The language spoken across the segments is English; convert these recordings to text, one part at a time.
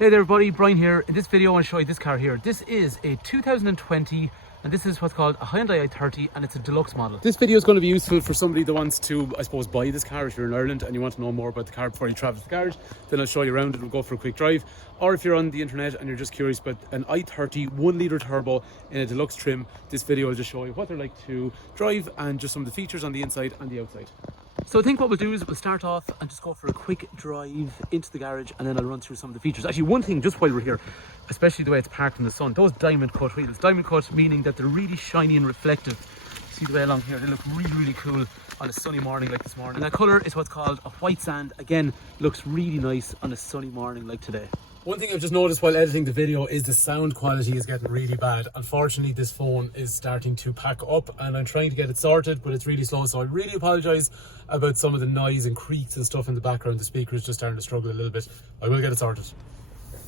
Hey there everybody, Brian here. In this video I want to show you this car here. This is a 2020 and this is what's called a Hyundai i30 and it's a deluxe model. This video is going to be useful for somebody that wants to, I suppose, buy this car. If you're in Ireland and you want to know more about the car before you travel to the garage, then I'll show you around it. We'll go for a quick drive. Or if you're on the internet and you're just curious about an i30 1.0 turbo in a deluxe trim, this video will just show you what they're like to drive and just some of the features on the inside and the outside. So I think what we'll do is we'll start off and just go for a quick drive into the garage and then I'll run through some of the features. Actually, one thing just while we're here, especially the way it's parked in the sun, those diamond cut wheels. Diamond cut meaning that they're really shiny and reflective. See the way along here, they look really cool on a sunny morning like this morning. And that colour is what's called a white sand. Again, looks really nice on a sunny morning like today. One thing I've just noticed while editing the video is the sound quality is getting really bad. Unfortunately, this phone is starting to pack up and I'm trying to get it sorted, but it's really slow. So I really apologise about some of the noise and creaks and stuff in the background. The speaker is just starting to struggle a little bit. I will get it sorted.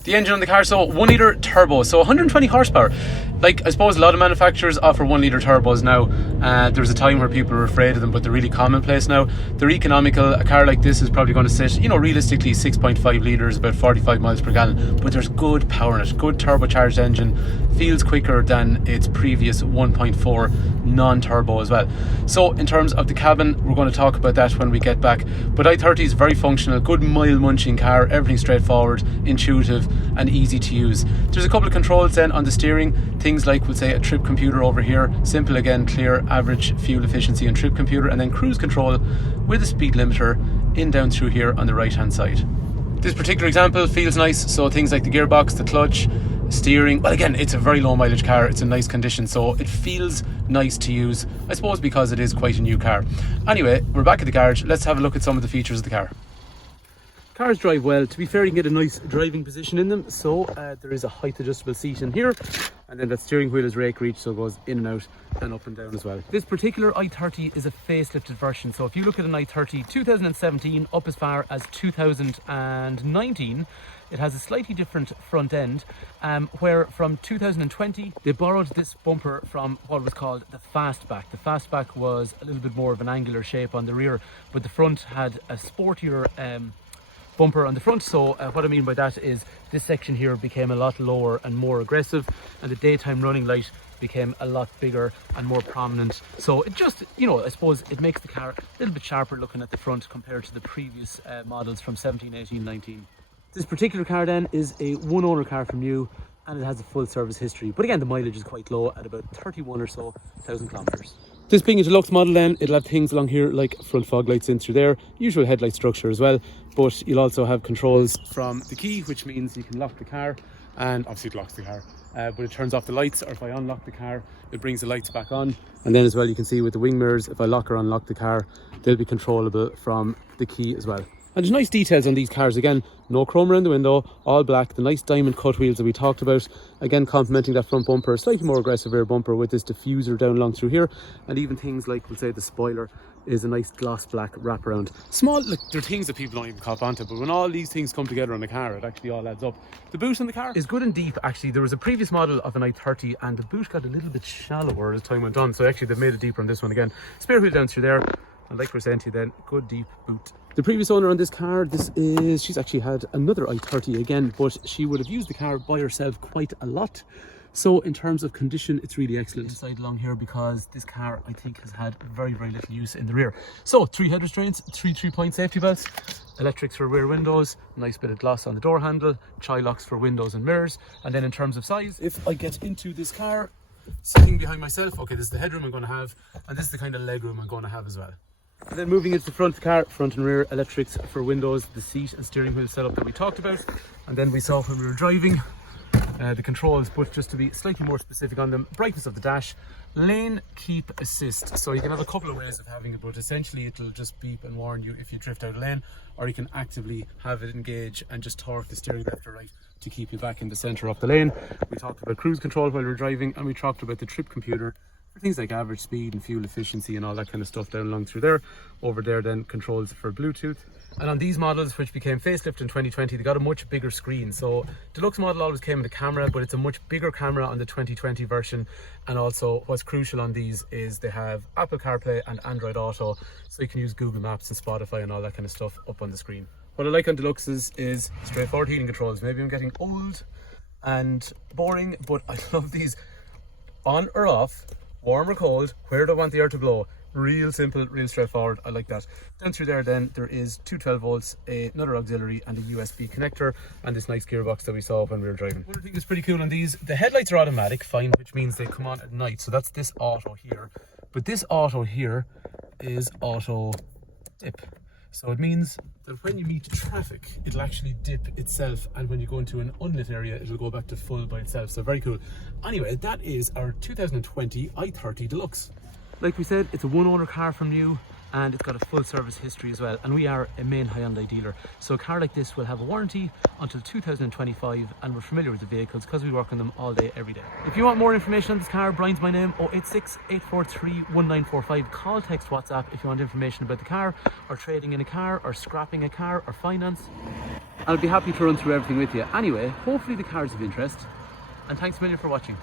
The engine on the car, so 1.0 turbo, so 120 horsepower. Like, I suppose a lot of manufacturers offer 1.0 turbos now. There was a time where people were afraid of them, but they're really commonplace now. They're economical. A car like this is probably going to sit, you know, realistically 6.5 litres, about 45 miles per gallon. But there's good power in it. Good turbocharged engine. Feels quicker than its previous 1.4 non-turbo as well. So in terms of the cabin, we're going to talk about that when we get back. But i30 is very functional, good mile munching car. Everything straightforward, intuitive and easy to use. There's a couple of controls then on the steering, things like, we'll say, a trip computer over here, simple again, clear, average fuel efficiency and trip computer, and then cruise control with a speed limiter in down through here on the right hand side. This particular example feels nice, so things like the gearbox, the clutch, steering, well again, it's a very low mileage car, it's in nice condition, so it feels nice to use, I suppose because it is quite a new car. Anyway, we're back at the garage, let's have a look at some of the features of the car. Cars drive well. To be fair, you can get a nice driving position in them. So there is a height adjustable seat in here, and then that steering wheel is rake reach, so it goes in and out and up and down as well. This particular i30 is a facelifted version. So if you look at an i30 2017 up as far as 2019, it has a slightly different front end, where from 2020 they borrowed this bumper from what was called the fastback. The fastback was a little bit more of an angular shape on the rear, but the front had a sportier bumper on the front. So what I mean by that is this section here became a lot lower and more aggressive, and the daytime running light became a lot bigger and more prominent. So it just, you know, I suppose it makes the car a little bit sharper looking at the front compared to the previous models from 17, 18, 19. This particular car then is a one owner car from new, and it has a full service history, but again the mileage is quite low at about 31 or so thousand kilometers. This being a deluxe model then, it'll have things along here like front fog lights in through there, usual headlight structure as well, but you'll also have controls from the key, which means you can lock the car, and obviously it locks the car, but it turns off the lights, or if I unlock the car, it brings the lights back on. And then as well, you can see with the wing mirrors, if I lock or unlock the car, they'll be controllable from the key as well. And there's nice details on these cars again, no chrome around the window, all black, the nice diamond cut wheels that we talked about, again complementing that front bumper, slightly more aggressive rear bumper with this diffuser down along through here, and even things like, we'll say, the spoiler is a nice gloss black wraparound. Small, look, they're things that people don't even cop onto, but when all these things come together on a car, it actually all adds up. The boot on the car is good and deep. Actually, there was a previous model of an i30 and the boot got a little bit shallower as time went on, so actually they've made it deeper on this one again. Spare wheel down through there, and like we're saying to you then, good deep boot. The previous owner on this car, she's actually had another i30 again, but she would have used the car by herself quite a lot. So in terms of condition, it's really excellent. Inside along here, because this car, I think, has had very little use in the rear. So 3 head restraints, 3 3-point safety belts, electrics for rear windows, nice bit of gloss on the door handle, chi-locks for windows and mirrors. And then in terms of size, if I get into this car, sitting behind myself, okay, this is the headroom I'm going to have, and this is the kind of legroom I'm going to have as well. And then moving into the front of the car, front and rear electrics for windows, the seat and steering wheel setup that we talked about. And then we saw when we were driving the controls, but just to be slightly more specific on them, brightness of the dash, lane keep assist. So you can have a couple of ways of having it, but essentially it'll just beep and warn you if you drift out of lane, or you can actively have it engage and just torque the steering left or right to keep you back in the centre of the lane. We talked about cruise control while we were driving, and we talked about the trip computer for things like average speed and fuel efficiency and all that kind of stuff down along through there. Over there then controls for Bluetooth. And on these models, which became facelift in 2020, they got a much bigger screen. So deluxe model always came with a camera, but it's a much bigger camera on the 2020 version. And also what's crucial on these is they have Apple CarPlay and Android Auto, so you can use Google Maps and Spotify and all that kind of stuff up on the screen. What I like on Deluxes is straightforward heating controls. Maybe I'm getting old and boring, but I love these. On or off, warm or cold, where do I want the air to blow? Real simple, real straightforward. I like that. Down through there then there is two 12 volts, another auxiliary and a USB connector, and this nice gearbox that we saw when we were driving. One thing that's pretty cool on these, the headlights are automatic, fine, which means they come on at night. So that's this auto here. But this auto here is auto dip. So it means that when you meet traffic, it'll actually dip itself, and when you go into an unlit area, it'll go back to full by itself. So very cool. Anyway, that is our 2020 i30 Deluxe. Like we said, it's a one owner car from new, and it's got a full service history as well, and we are a main Hyundai dealer, so a car like this will have a warranty until 2025, and we're familiar with the vehicles because we work on them all day every day. If you want more information on this car, Brian's my name, 086 843 1945. Call, text, WhatsApp if you want information about the car, or trading in a car, or scrapping a car, or finance. I'll be happy to run through everything with you. Anyway, hopefully the car's of interest, and thanks a million for watching.